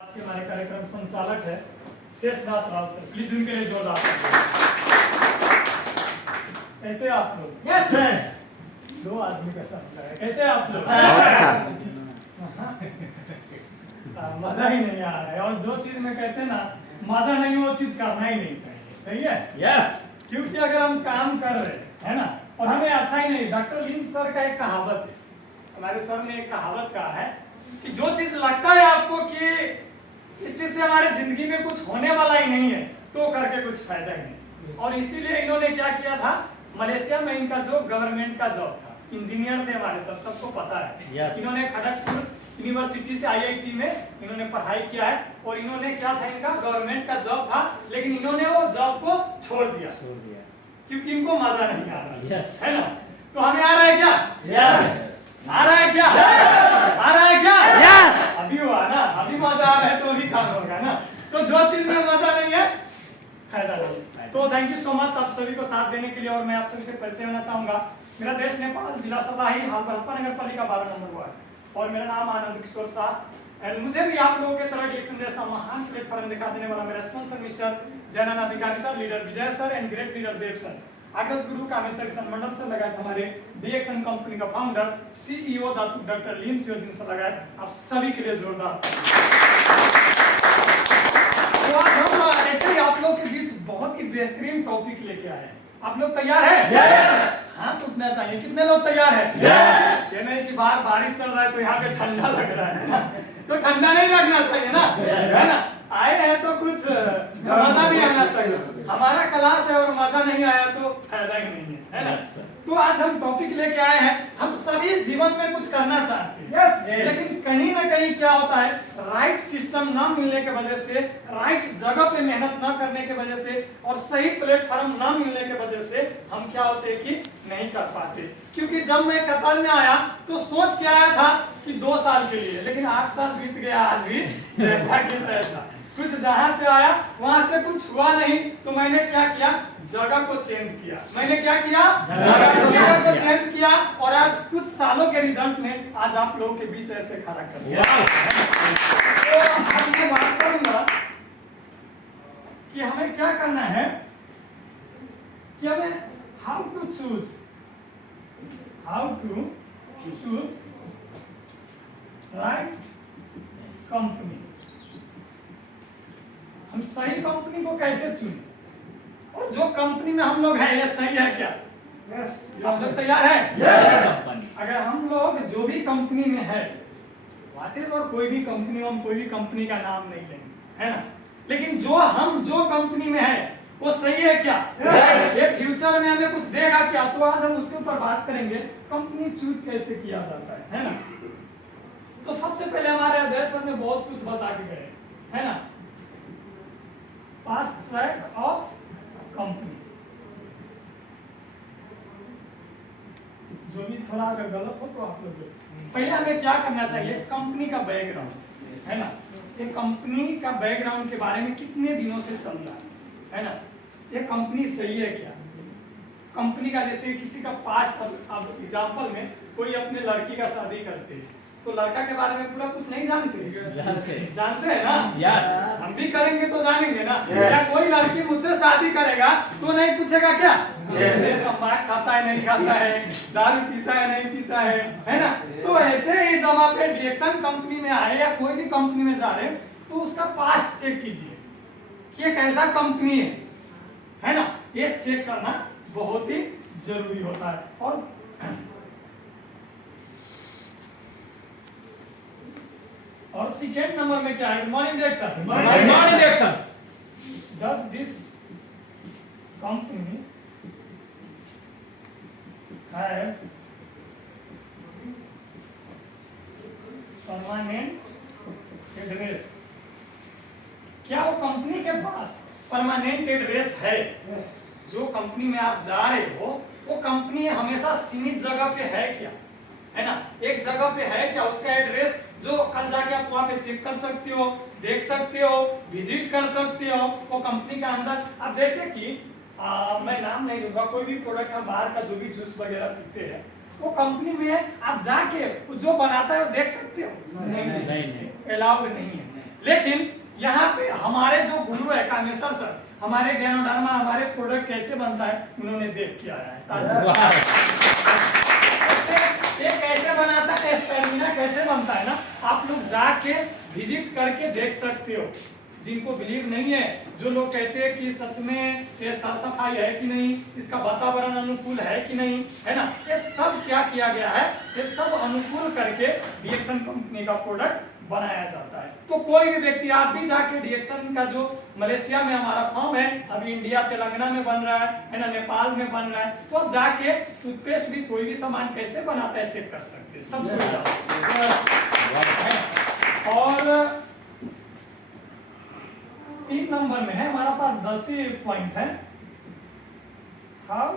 आज के हमारे कार्यक्रम संचालक है शेषनाथ राव सर, प्लीज उनके लिए जोरदार। कैसे आप लोग? Yes sir. दो आदमी का साथ है। कैसे आप लोग? मजा ही नहीं आ रहा है, और जो चीज में कहते हैं ना मजा नहीं, वो चीज करना ही नहीं चाहिए। सही है? यस। क्योंकि अगर हम काम कर रहे हैं ना और हमें अच्छा ही नहीं, डॉक्टर लिम सर का एक कहावत है, हमारे सर ने एक कहावत कहा है कि जो चीज लगता है आपको कि इस चीज से हमारे जिंदगी में कुछ होने वाला ही नहीं है तो करके कुछ फायदा ही नहीं। और इसीलिए इन्होंने क्या किया था, मलेशिया में इनका जो गवर्नमेंट का जॉब था, इंजीनियर थे हमारे सर, सबको पता है। yes. इन्होंने खड़गपुर यूनिवर्सिटी से IIT में इन्होंने पढ़ाई किया है और इन्होंने क्या था, इनका गवर्नमेंट का जॉब था, लेकिन इन्होंने वो जॉब को छोड़ दिया क्योंकि इनको मजा नहीं आ रहा। yes. है ना? तो हमें आ रहा है क्या? yes. आ रहा है क्या? yes. आ रहा है क्या? yes. अभी हुआ ना, अभी मजा आ रहा है तो अभी काम होगा ना। तो जो चीज में मजा नहीं है फायदा नहीं। तो थैंक यू सो मच आप सभी को साथ देने के लिए। और मैं आप सभी से परिचय होना चाहूंगा। मेरा देश नेपाल, जिला सलाही, हाल भरतपुर नगर पालिका 12 नंबर वार्ड, और मेरा नाम आनंद किशोर शाह। एंड मुझे भी आप लोगों के तरह एक जैसा महान प्लेटफॉर्म दिखा देने वाला मेरा sponsor mister Jaynarayan Adhikari sir, leader Vijay sir and great leader Dev sir, अग्रज गुरु कामेश्वर सर मंडल से लगाए हमारे DXN कंपनी का founder CEO doctor Lim Siow Jin से लगाए आप सभी के लिए जोरदार। तो आज हम ऐसे ही आप लोग के बीच बहुत ही बेहतरीन टॉपिक लेके आए हैं। आप लोग तैयार हैं? yes. हाँ टूटना चाहिए। कितने लोग तैयार हैं? yes. ये नहीं कि बाहर बारिश चल रहा है तो यहाँ पे ठंडा लग रहा है ना, तो ठंडा नहीं लगना चाहिए ना, है ना? आए हैं तो कुछ मजा भी आना चाहिए। हमारा क्लास है और मजा नहीं आया तो फायदा ही नहीं है ना? yes, तो आज हम टॉपिक लेके आए हैं, हम सभी जीवन में कुछ करना चाहते हैं yes. लेकिन कहीं ना कहीं क्या होता है, राइट सिस्टम ना मिलने के वजह से, राइट जगह पे मेहनत ना करने के वजह से और सही प्लेटफॉर्म ना मिलने के वजह से हम क्या होते हैं कि नहीं कर पाते। क्योंकि जब मैं कतर में आया तो सोच के आया था कि 2 साल के लिए, लेकिन 8 साल बीत गया आज भी जैसा कि तैसा। कुछ जहां से आया वहां से कुछ हुआ नहीं, तो मैंने क्या किया, जगह को चेंज किया। मैंने क्या किया, जगह को चेंज किया और आज कुछ सालों के रिजल्ट में आज आप लोगों के बीच ऐसे खड़ा कर दिया। तो अब मैं बात करूंगा कि हमें क्या करना है, कि हमें how to choose right company. हम सही कंपनी को कैसे चुने, और जो कंपनी में हम लोग हैं ये सही है क्या? yes. आप लोग तैयार हैं? yes. अगर हम लोग जो भी कंपनी में है, और कोई भी कंपनी, हम कोई भी कंपनी का नाम नहीं लेंगे, है ना, लेकिन जो कंपनी में है वो सही है क्या? yes. ये फ्यूचर में हमें कुछ देगा क्या? तो आज हम उसके ऊपर बात करेंगे, कंपनी चूज कैसे किया जाता है ना। तो सबसे पहले हमारे अजय सर ने बहुत कुछ बता के गए, है ना, फास्ट ट्रैक ऑफ कंपनी। जो भी थोड़ा अगर गलत हो तो आप लोग पहले हमें क्या करना चाहिए, कंपनी का बैकग्राउंड, है ना, ये कंपनी का बैकग्राउंड के बारे में कितने दिनों से चल रहा है ना, ये कंपनी सही है क्या? कंपनी का जैसे किसी का पास्ट, अब एग्जांपल में कोई अपने लड़की का शादी करते हैं तो लड़का के बारे में पूरा कुछ नहीं जानते हैं ना? yes. हम भी करेंगे तो जानेंगे ना। yes. या कोई लड़की मुझसे शादी करेगा तो नहीं पूछेगा क्या, तंबाकू खाता है नहीं खाता है, दारू पीता है नहीं पीता है ना? तो ऐसे ही जब आप DXN कंपनी में आए या कोई भी कंपनी में जा रहे हैं तो उसका पास्ट चेक कीजिए कि ये कैसा कंपनी है ना, ये चेक करना बहुत ही जरूरी होता है। और सेकेंड नंबर में क्या है, good morning Direction. Does this company have permanent address? क्या वो कंपनी के पास परमानेंट एड्रेस है? जो कंपनी में आप जा रहे हो वो कंपनी हमेशा सीमित जगह पे है क्या, है ना, एक जगह पे है क्या, उसका एड्रेस जो कल जाके आप वहां पे चेक कर सकते हो, देख सकते हो, विजिट कर सकते हो वो कंपनी का अंदर। अब जैसे कि मैं नाम नहीं लूंगा, कोई भी प्रोडक्ट हम बाहर का जो भी जूस वगैरह पीते हैं वो कंपनी में आप जाके जो बनाता है वो देख सकते हो? नहीं, अलाउड नहीं है। लेकिन यहाँ पे हमारे जो गुरु है कामेश्वर सर, हमारे ज्ञानोधर्मा हमारे प्रोडक्ट कैसे बनता है उन्होंने देख के आया है। ये कैसे बनाता है, स्टैमिना कैसे बनता है ना, आप लोग जाके विजिट करके देख सकते हो। जिनको बिलीव नहीं है, जो लोग कहते हैं कि सच में ये साफ सफाई है कि नहीं, इसका वातावरण अनुकूल है कि नहीं, है ना, ये सब क्या किया गया है, ये सब अनुकूल करके डीएक्सन कंपनी का प्रोडक्ट बनाया जाता है। तो कोई भी व्यक्ति, आप भी जाके डीएक्सन का जो मलेशिया में हमारा फॉर्म है, अभी इंडिया तेलंगाना में बन रहा है ना, नेपाल में बन रहा है, तो आप जाके टूथपेस्ट भी कोई भी सामान कैसे बनाता है चेक कर सकते हैं, सब कुछ। और 3 नंबर में है, हमारा पास 10 ही पॉइंट है। हाउ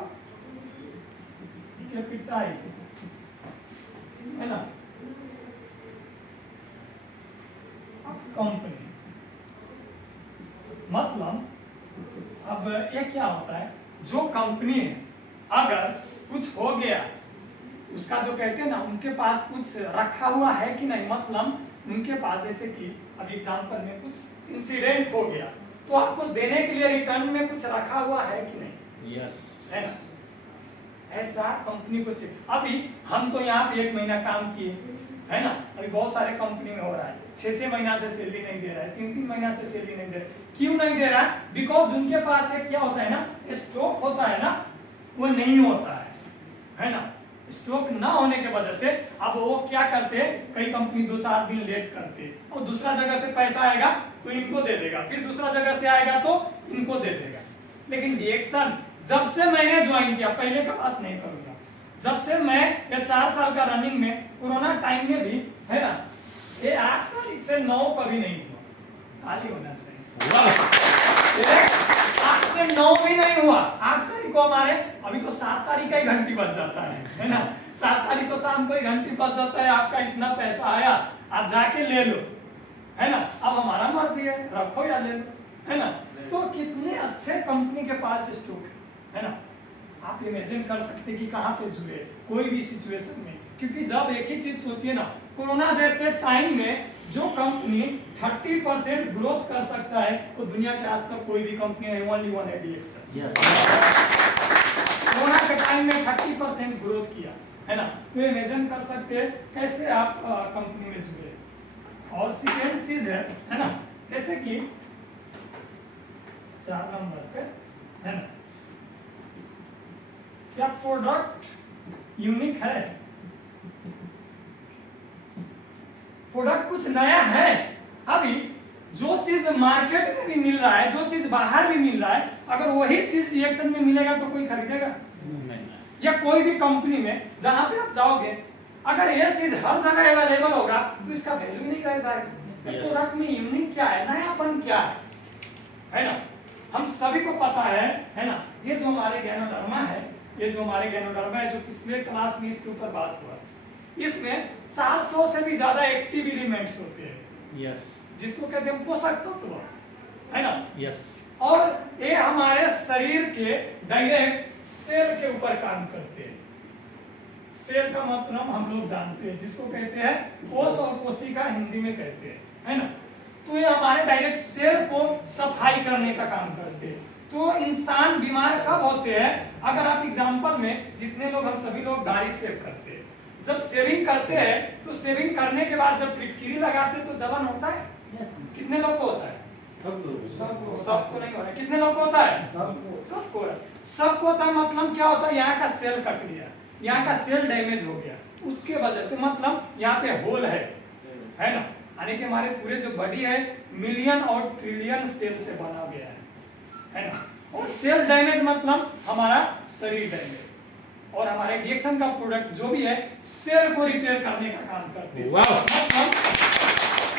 कैपिटाइल है ना, कंपनी, मतलब अब ये क्या होता है, जो कंपनी है अगर कुछ हो गया, उसका जो कहते हैं ना, उनके पास कुछ रखा हुआ है कि नहीं, मतलब उनके पास जैसे कि अभी एग्जांपल में कुछ इंसिडेंट हो गया, तो आपको देने के लिए रिटर्न में कुछ रखा हुआ है कि नहीं, यस, है ना, ऐसा कंपनी को चाहिए। अभी हम तो यहाँ पे 1 महीना काम किए, है ना, अभी बहुत सारे कंपनी में हो रहा है 6-6 महीना से सैलरी नहीं दे रहा है, 3-3 महीना से सैलरी नहीं दे रहा है। क्यों नहीं दे रहा है? बिकॉज उनके पास एक क्या होता है ना, स्टॉक होता है ना, वो नहीं होता है ना, स्टॉक ना होने के वजह से अब वो क्या करते हैं, कई कंपनी 2-4 दिन लेट करते हैं, और दूसरा जगह से पैसा आएगा तो इनको दे देगा, फिर दूसरा जगह से आएगा तो इनको दे देगा। लेकिन डीएक्सन जब से मैंने ज्वाइन किया, पहले का बात नहीं करूंगा, जब से मैं ये 4 साल का रनिंग में, कोरोना टाइम में भी, है ना, ये 8 तारीख से 9 कभी नहीं हुआ, खाली होना चाहिए, 8 से 9 भी नहीं हुआ। 8 तारीख को हमारे, अभी तो 7 तारीख का ही घंटी बज जाता है ना, 7 तारीख को शाम को ही घंटी बज जाता है, आपका इतना पैसा आया, आप जाके ले लो, है ना, अब हमारा मर्जी है, रखो या ले लो, है ना। तो कितने अच्छे कंपनी के पास स्टॉक है ना, आप इमेजिन कर सकते कि कहाँ पे जुए कोई भी सिचुएशन में, क्योंकि जब एक ही चीज सोचिए ना, कोरोना जैसे टाइम में जो कंपनी 30% ग्रोथ कर सकता है, तो दुनिया के आज तक कोई भी कंपनी है, ओनली वन है डीएक्सन। कोरोना के टाइम में 30% ग्रोथ किया, है ना, तो इमेजिन कर सकते हैं कैसे आप कंपनी में जुड़े। और सेकेंड चीज है ना, जैसे कि 4 नंबर पे, है ना, क्या प्रोडक्ट यूनिक है, प्रोडक्ट कुछ नया है। अभी जो चीज मार्केट में भी मिल रहा है, जो चीज बाहर भी मिल रहा है, अगर वही चीज डीएक्सन में मिलेगा तो कोई खरीदेगा नहीं। या कोई भी कंपनी में जहां पे आप जाओगे, अगर यह चीज हर जगह अवेलेबल होगा तो इसका वैल्यू नहीं रह जाएगा। प्रोडक्ट में यूनिक क्या है, नयापन क्या है ना, हम सभी को पता है ना। ये जो हमारे ज्ञानोधर्मा है, ये जो हमारे ज्ञानोधर्मा है, जो पिछले क्लास में इसके ऊपर बात हुआ, इसमें 400 से भी ज्यादा एक्टिव एलिमेंट्स होते हैं। यस, जिसको कहते हैं पोषक तत्व, है ना। यस, और ये हमारे शरीर के डायरेक्ट सेल के ऊपर काम करते हैं। सेल का मतलब हम लोग जानते हैं, जिसको कहते हैं कोष और कोशिका हिंदी में कहते हैं, है ना। तो ये हमारे डायरेक्ट सेल को सफाई करने का काम करते हैं। तो इंसान बीमार कब होते हैं, अगर आप एग्जांपल में, जितने लोग, हम सभी लोग दाढ़ी शेव करते हैं, जब शेविंग करते हैं तो शेविंग करने के बाद जब फिटकिरी लगाते हैं तो जलन होता है। कितने लोग को होता है? सबको नहीं हो रहा है। कितने लोग को होता है? सबको होता है। मतलब क्या होता है, यहाँ का सेल कट गया, यहाँ का सेल डैमेज हो गया, उसके वजह से, मतलब यहाँ पे होल है ना। यानी कि हमारे पूरे जो बॉडी है मिलियन और ट्रिलियन सेल से बना गया है ना। और सेल डैमेज मतलब हमारा शरीर डैमेज, और हमारे डीएक्सन का प्रोडक्ट जो भी है सेल को रिपेयर करने का काम करते हैं। मतलब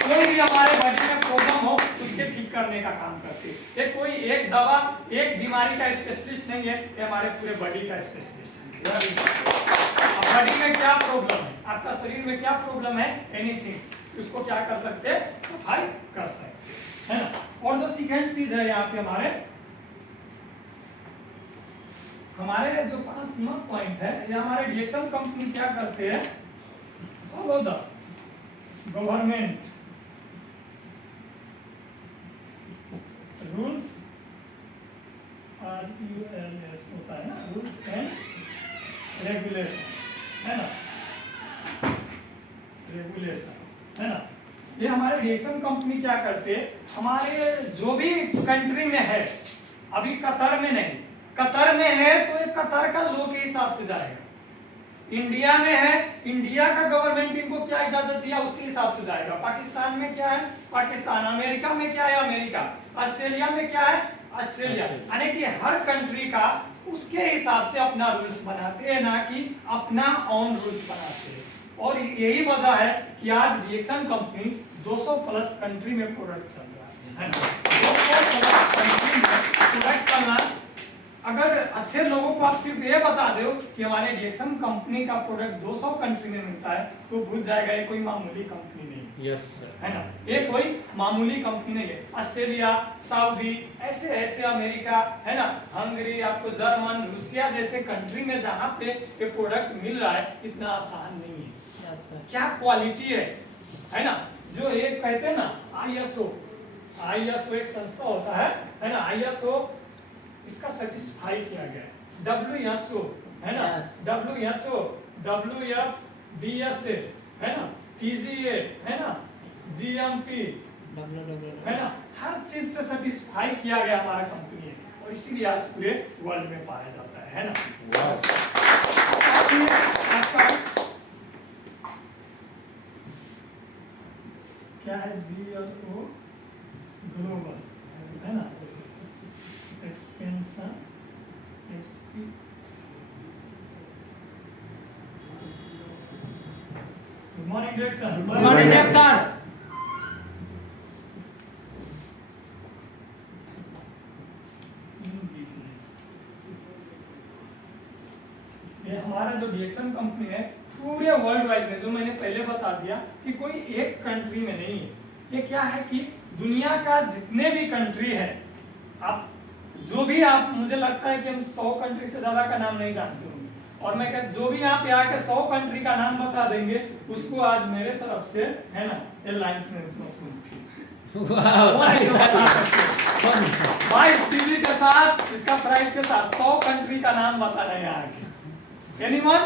कोई भी हमारे बॉडी में प्रॉब्लम हो उसके ठीक करने का काम करते हैं। ये कोई एक दवा, एक बीमारी का स्पेशलिस्ट नहीं है, ये हमारे पूरे बॉडी का स्पेशलिस्ट है। बॉडी में क्या प्रॉब्लम है, आपका शरीर में क्या प्रॉब्लम है, एनीथिंग, उसको क्या कर सकते हैं, सफाई कर सकते हैं, है ना। और जो सेकंड चीज है यहाँ पे हमारे जो 5 नंबर पॉइंट है, ये हमारे डीएक्सन कंपनी क्या करते हैं, फॉलो द गवर्नमेंट RULS होता है ना, रूल्स एंड रेगुलेशन, है ना, रेगुलेशन, है ना। ये हमारे रिएक्शन कंपनी क्या करते हैं, हमारे जो भी कंट्री में है, अभी कतर में नहीं, कतर में है तो ये कतर का लॉ के हिसाब से जाएगा। इंडिया में है, इंडिया का गवर्नमेंट इनको क्या इजाजत दिया उसके हिसाब से जाएगा। पाकिस्तान में क्या है, पाकिस्तान। अमेरिका में क्या है, अमेरिका। ऑस्ट्रेलिया में क्या है, ऑस्ट्रेलिया। यानी कि हर कंट्री का उसके हिसाब से अपना रूल्स बनाते हैं, ना कि अपना ऑन रूल्स बनाते हैं। और यही वजह है कि आज रिएक्शन कंपनी 200 प्लस कंट्री में प्रोडक्ट चल रहा है ना। 200 प्लस कंट्री में प्रोडक्ट चलना, अगर अच्छे लोगों को आप सिर्फ ये बता दो कि हमारे रिएक्शन कंपनी का प्रोडक्ट 200 कंट्री में मिलता है तो भूल जाएगा ये कोई मामूली कंपनी नहीं है। यस सर, है ना, ये कोई मामूली कंपनी नहीं है। ऑस्ट्रेलिया, सऊदी, ऐसे ऐसे अमेरिका, है ना, हंगरी, आपको जर्मन, रूसिया जैसे कंट्री में जहाँ पे ये प्रोडक्ट मिल रहा है, इतना आसान नहीं है। क्या क्वालिटी है ना। जो ये कहते हैं ना ISO, ISO एक संस्था होता है ना, ISO इसका सेटिस्फाई किया गया है। WHO, है ना, WHO, WFDSA, है ना, TGA, है ना, GMP, है ना, हर चीज से सेटिस्फाई किया गया हमारा कंपनी है, और इसीलिए आज पूरे वर्ल्ड में पाया जाता है ना। आपका क्या है, GLO ग्लोबल, है ना, expansion XP। Good morning director. Good morning director. ये हमारा जो रिएक्शन कंपनी है पूरे वर्ल्ड वाइज में, जो मैंने पहले बता दिया कि कोई एक कंट्री में नहीं है, ये क्या है कि दुनिया का जितने भी कंट्री है, आप जो भी आप, मुझे लगता है कि हम 100 कंट्री से ज्यादा का नाम नहीं जानते होंगे, और मैं कहता जो भी यहाँ पे आके 100 कंट्री का नाम बता देंगे उसको आज मेरे तरफ से, है ना, एयरलाइंस में 22 टीवी के साथ, इसका प्राइस के साथ 100 कंट्री का नाम बता रहे हैं आगे। एनीवन,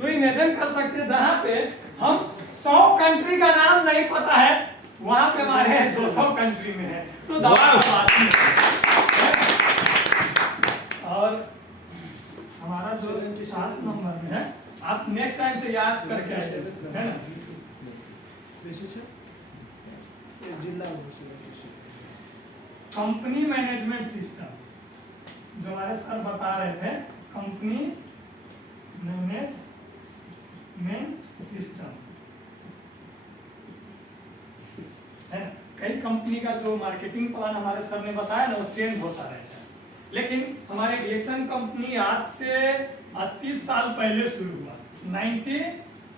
तो इमेजिन कर सकते हैं जहां पे हम 100 कंट्री का नाम नहीं पता है, वहां पे हमारे 200 कंट्री में है, तो दवा बात है। और हमारा जो 7 नंबर में है, आप नेक्स्ट टाइम से याद करके आइए, है ना। कंपनी मैनेजमेंट सिस्टम, जो हमारे सर बता रहे थे, कंपनी मैनेजमेंट सिस्टम है। कई कंपनी का जो मार्केटिंग प्लान हमारे सर ने बताया ना, वो चेंज होता रहता है, लेकिन हमारे रिएक्शन कंपनी आज से 30 साल पहले शुरू हुआ। 90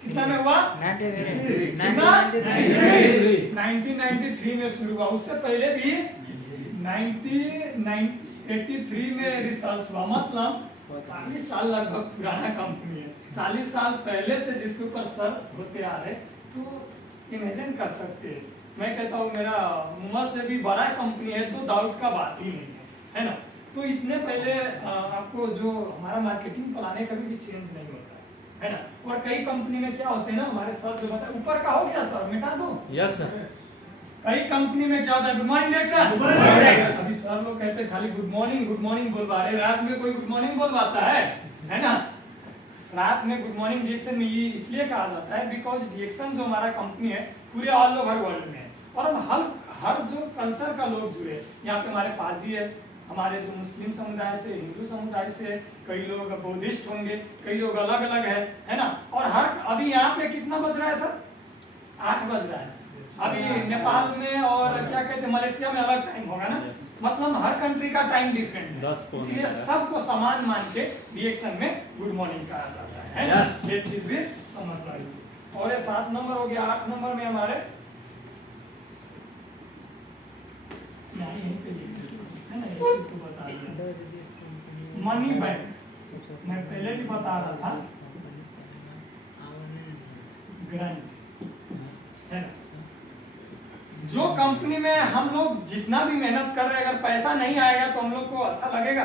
कितना में हुआ, 1993 में शुरू हुआ। उससे पहले भी 1983 में रिसर्च हुआ, मतलब 40 साल लगभग पुराना कंपनी है। 40 साल पहले से जिसके ऊपर सर्च होते आ रहे, तो इमेजिन कर सकते हैं। मैं कहता हूँ मेरा उम्र से भी बड़ा कंपनी है, तो डाउट का बात ही नहीं है ना। तो इतने पहले आपको जो हमारा मार्केटिंग प्लान है कभी भी चेंज नहीं होता है ना। और कई कंपनी में क्या होते हैं ना, हमारे सर जो बताए, ऊपर का हो गया सर, मिटा दो। Yes sir. कई कंपनी में क्या होता है, गुड मॉर्निंग डायरेक्टर, अभी सर लोग कहते हैं खाली गुड मॉर्निंग बोलवा रहे, रात में कोई गुड मॉर्निंग बोलवाता है ना। रात में गुड मॉर्निंग रिएक्शन में ये इसलिए कहा जाता है बिकॉज रिएक्शन जो हमारा कंपनी है पूरे ऑल ओवर वर्ल्ड में है, और हम हर जो कल्चर का लोग जुड़े। यहाँ पे हमारे पाजी है, हमारे जो मुस्लिम समुदाय से, हिंदू समुदाय से, कई लोग बौद्धिस्ट होंगे, कई लोग अलग अलग है ना। और हर अभी यहाँ पे कितना बज रहा है सर, 8 बज रहा है। अभी नेपाल में और क्या कहते हैं मलेशिया में अलग टाइम होगा ना, मतलब हर कंट्री का टाइम डिफरेंट है, इसलिए सबको समान मान के रिएक्शन में गुड मॉर्निंग कहा जाता है ना। ये चीज भी समझ जाइए। और ये 7 नंबर हो गया। 8 नंबर में हमारे है ना, ये तो बता दिया, मनी बैंक। मैं पहले भी बता रहा था, ग्रांट है ना। जो कंपनी में हम लोग जितना भी मेहनत कर रहे हैं, अगर पैसा नहीं आएगा तो हम लोग को अच्छा लगेगा?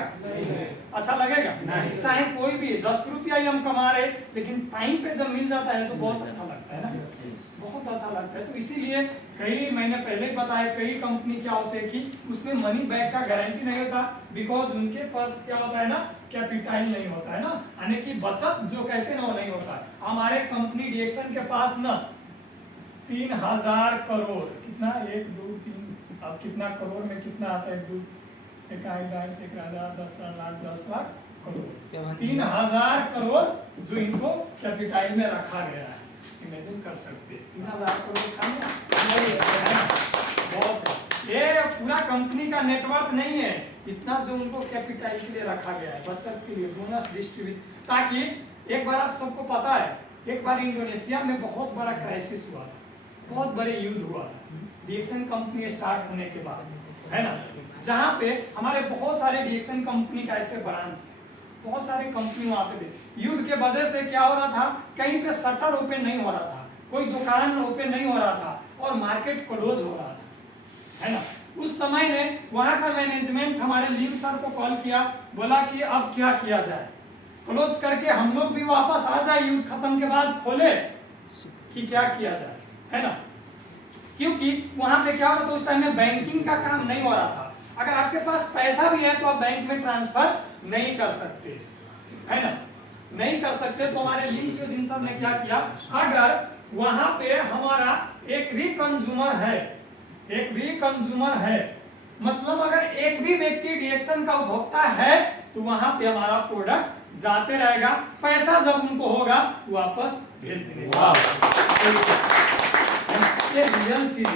अच्छा लगेगा? नहीं। चाहे कोई भी 10 रुपया ही हम कमा रहे, लेकिन टाइम पे जब मिल जाता है तो बहुत अच्छा लगता है ना, बहुत अच्छा लगता है। तो इसीलिए कई मैंने पहले बताया, कई कंपनी क्या होते हैं कि उसमें मनी बैक का गारंटी नहीं होता, बिकॉज उनके पास क्या होता है ना, कैपिटल नहीं होता है ना, यानी कि बचत जो कहते हैं ना वो नहीं होता है। हमारे कंपनी डीएक्सन के पास ना 3000 करोड़, कितना 1 2 3, अब कितना करोड़ में कितना आता है? 2 1 10 1000 10 लाख 10 लाख करोड़, 3000 करोड़ जो इनको कैपिटल में रखा गया है। इमेजिन कर सकते हैं 3000 करोड़ खाने बहुत है। ये पूरा कंपनी का नेटवर्क नहीं है इतना जो उनको कैपिटल के लिए रखा गया है, बचत के लिए, बोनस डिस्ट्रीब्यूट, ताकि एक बार आप सबको पता है, एक बार इंडोनेशिया में बहुत बड़ा क्राइसिस हुआ था, बहुत बड़े युद्ध हुआ था डीएक्सन कंपनी स्टार्ट होने के बाद, है ना, जहाँ पे हमारे बहुत सारे डीएक्सन कंपनी का ऐसे ब्रांच थे, बहुत सारे कंपनी वहाँ पे थे। युद्ध के वजह से क्या हो रहा था, कहीं पे शटर ओपन नहीं हो रहा था, कोई दुकान ओपन नहीं हो रहा था और मार्केट क्लोज हो रहा था, है ना। उस समय ने वहाँ का मैनेजमेंट हमारे लीम सर को कॉल किया, बोला कि अब क्या किया जाए, क्लोज करके हम लोग भी वापस आ जाए, युद्ध खत्म के बाद खोले कि क्या किया जाए, है ना। क्योंकि वहां पे क्या हो रहा था, उस टाइम में बैंकिंग का काम नहीं हो रहा था। अगर आपके पास पैसा भी है तो आप बैंक में ट्रांसफर नहीं कर सकते, है ना, नहीं कर सकते। तो हमारे लिंक्स जिन ने क्या किया, अगर वहां पे हमारा एक भी कंज्यूमर है, एक भी कंज्यूमर है, मतलब अगर एक भी व्यक्ति डीएक्सन का उपभोक्ता है तो वहां पे हमारा प्रोडक्ट जाते रहेगा, पैसा जब उनको होगा वापस भेज देंगे। ये रियल चीज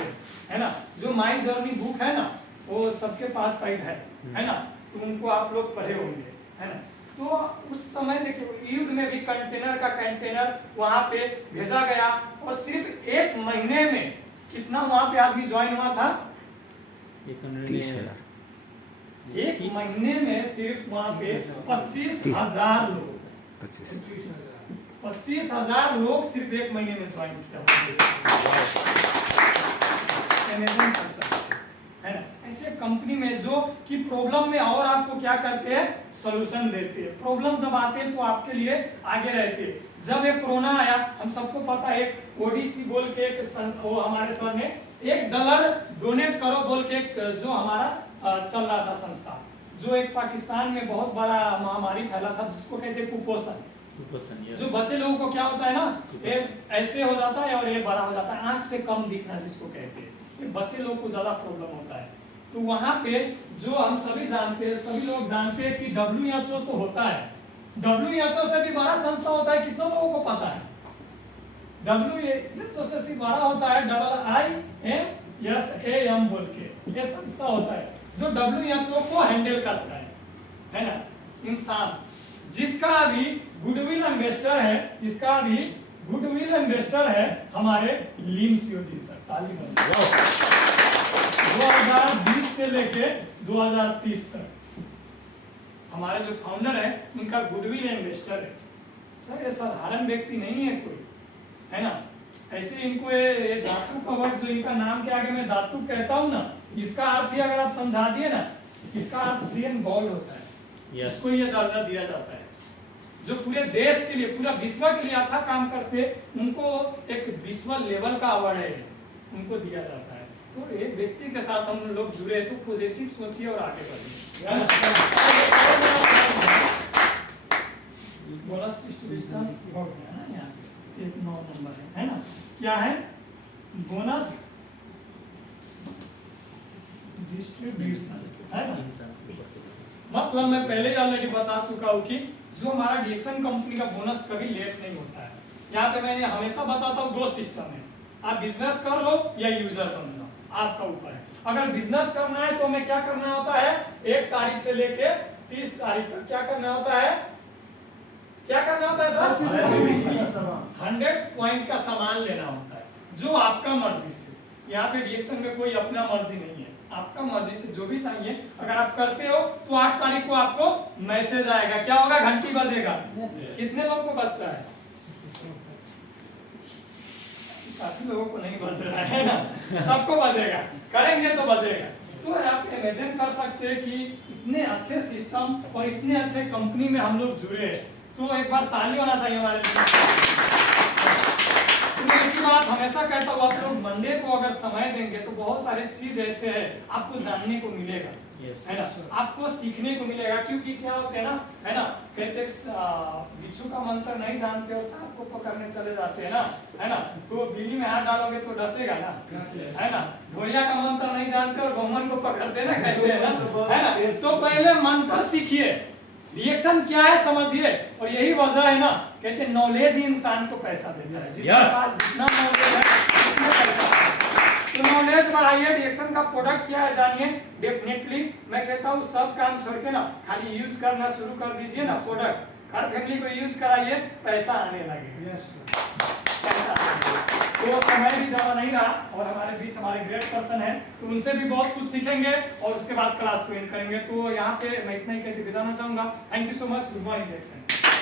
है ना। जो माई जर्नी बुक है ना, वो सबके पास साइड है ना, तो उनको आप लोग पढ़े होंगे, है ना। तो उस समय देखिए युद्ध में भी कंटेनर का कंटेनर वहां पे भेजा गया और सिर्फ 1 महीने में कितना वहां पे आदमी ज्वाइन हुआ था, 30,000। 1 महीने में सिर्फ वहां पे 25,000 लोग, 25,000 लोग सिर्फ 1 महीने में ज्वाइन किया, है ना। ऐसे कंपनी में जो कि प्रॉब्लम में और आपको क्या करते हैं, सॉल्यूशन देते हैं। प्रॉब्लम जब आते हैं तो आपके लिए आगे रहते हैं। जब ये कोरोना आया, हम सबको पता है, एक ओडीसी बोल के वो हमारे सर ने $1 डोनेट करो बोल के जो हमारा चल रहा था संस्था, जो एक पाकिस्तान में बहुत बड़ा महामारी फैला था जिसको कहते हैं कुपोषण। जो बच्चे लोगों को क्या होता है ना, ऐसे हो जाता है और ये बड़ा हो जाता है, आंख से कम दिखना जिसको कहते हैं, बच्चे लोग को ज्यादा प्रॉब्लम होता है। तो वहां पे जो हम सभी जानते हैं, सभी लोग जानते हैं कि WHO तो होता है, WHO से भी बड़ा संस्था होता है, कितनों लोगों को पता है? WHO से बड़ा होता है IIMSAM बोल के ये संस्था होता है जो WHO को हैंडल करता है ना। इंसान जिसका भी गुडविल एम्बेसडर है, इसका भी गुडविल एम्बेसडर है हमारे लिम्स योजी सर। 2020 से लेके 2030 तक हमारे जो फाउंडर है उनका गुडविल एम्बेसडर है सर। ये साधारण व्यक्ति नहीं है कोई, है ना। ऐसे इनको ये धातु का वर्ड जो इनका नाम के आगे मैं धातु कहता हूँ ना, इसका अर्थ ही अगर आप समझा दिए ना, इसका अर्थ सेम गॉड होता है। इसको ये दर्जा दिया जाता है जो पूरे देश के लिए, पूरा विश्व के लिए अच्छा काम करते, उनको एक विश्व लेवल का अवार्ड है, उनको दिया जाता है। तो एक व्यक्ति के साथ हम लोग जुड़े तो पॉजिटिव सोचिए और आगे बढ़िए। बोनस डिस्ट्रीब्यूशन हो गया ना, यहाँ 9 नंबर है ना। क्या है बोनस डिस्ट्रीब्यूशन, है ना। मतलब मैं पहले ऑलरेडी बता चुका हूँ कि जो हमारा डीएक्सन कंपनी का बोनस कभी लेट नहीं होता है। यहाँ पे मैंने हमेशा बताता हूँ 2 सिस्टम है, आप बिजनेस कर लो या यूजर बन लो, आपका ऊपर है। अगर बिजनेस करना है तो हमें क्या करना होता है, 1 तारीख से लेके 30 तारीख तक क्या करना होता है, क्या करना होता है सर, 100 पॉइंट का सामान लेना होता है जो आपका मर्जी से। यहाँ पे डीएक्सन में कोई अपना मर्जी नहीं है, आपका मर्जी से जो भी चाहिए अगर आप करते हो तो 8 तारीख को आपको मैसेज आएगा, क्या होगा, घंटी बजेगा। कितने लोग को बजता है, काफी लोगों को नहीं बज रहा है ना, सबको बजेगा, करेंगे तो बजेगा। तो आप इमेजिन कर सकते हैं कि इतने अच्छे सिस्टम और इतने अच्छे कंपनी में हम लोग जुड़े हैं, तो एक बार ताली होना चाहिए हमारे लिए। तो एक ही बात हमेशा कहता हूँ, आप लोग मंडे को अगर समय देंगे तो बहुत सारे चीज ऐसे है आपको जानने को मिलेगा, है ना, आपको सीखने को मिलेगा। क्योंकि क्या होते हैं ना, है ना, कहते बिच्छू का मंत्र नहीं जानते और सांप को पकड़ने चले जाते हैं ना, है ना, तो बिल्ली में हाथ डालोगे तो डसेगा ना, है ना, ढोलिया का मंत्र नहीं जानते और गौमन को पकड़ते ना, कहते हैं ना, है ना। तो पहले मंत्र सीखिए, रिएक्शन क्या है समझिए, और यही वजह है ना, कहते हैं नॉलेज ही इंसान को पैसा देता है। जिसके पास जितना नॉलेज है उतना पैसा है। तो नॉलेज बढ़ाइए, रिएक्शन का प्रोडक्ट क्या है जानिए। डेफिनेटली मैं कहता हूँ सब काम छोड़ के ना खाली यूज करना शुरू कर दीजिए ना प्रोडक्ट, हर फैमिली को यूज कराइए, पैसा आने लगेगा। तो समय भी ज्यादा नहीं रहा और हमारे बीच हमारे ग्रेट पर्सन है, तो उनसे भी बहुत कुछ सीखेंगे और उसके बाद क्लास को एंड करेंगे। तो यहाँ पे मैं इतना ही कहते विदा होना चाहूंगा। Thank you so much, good morning.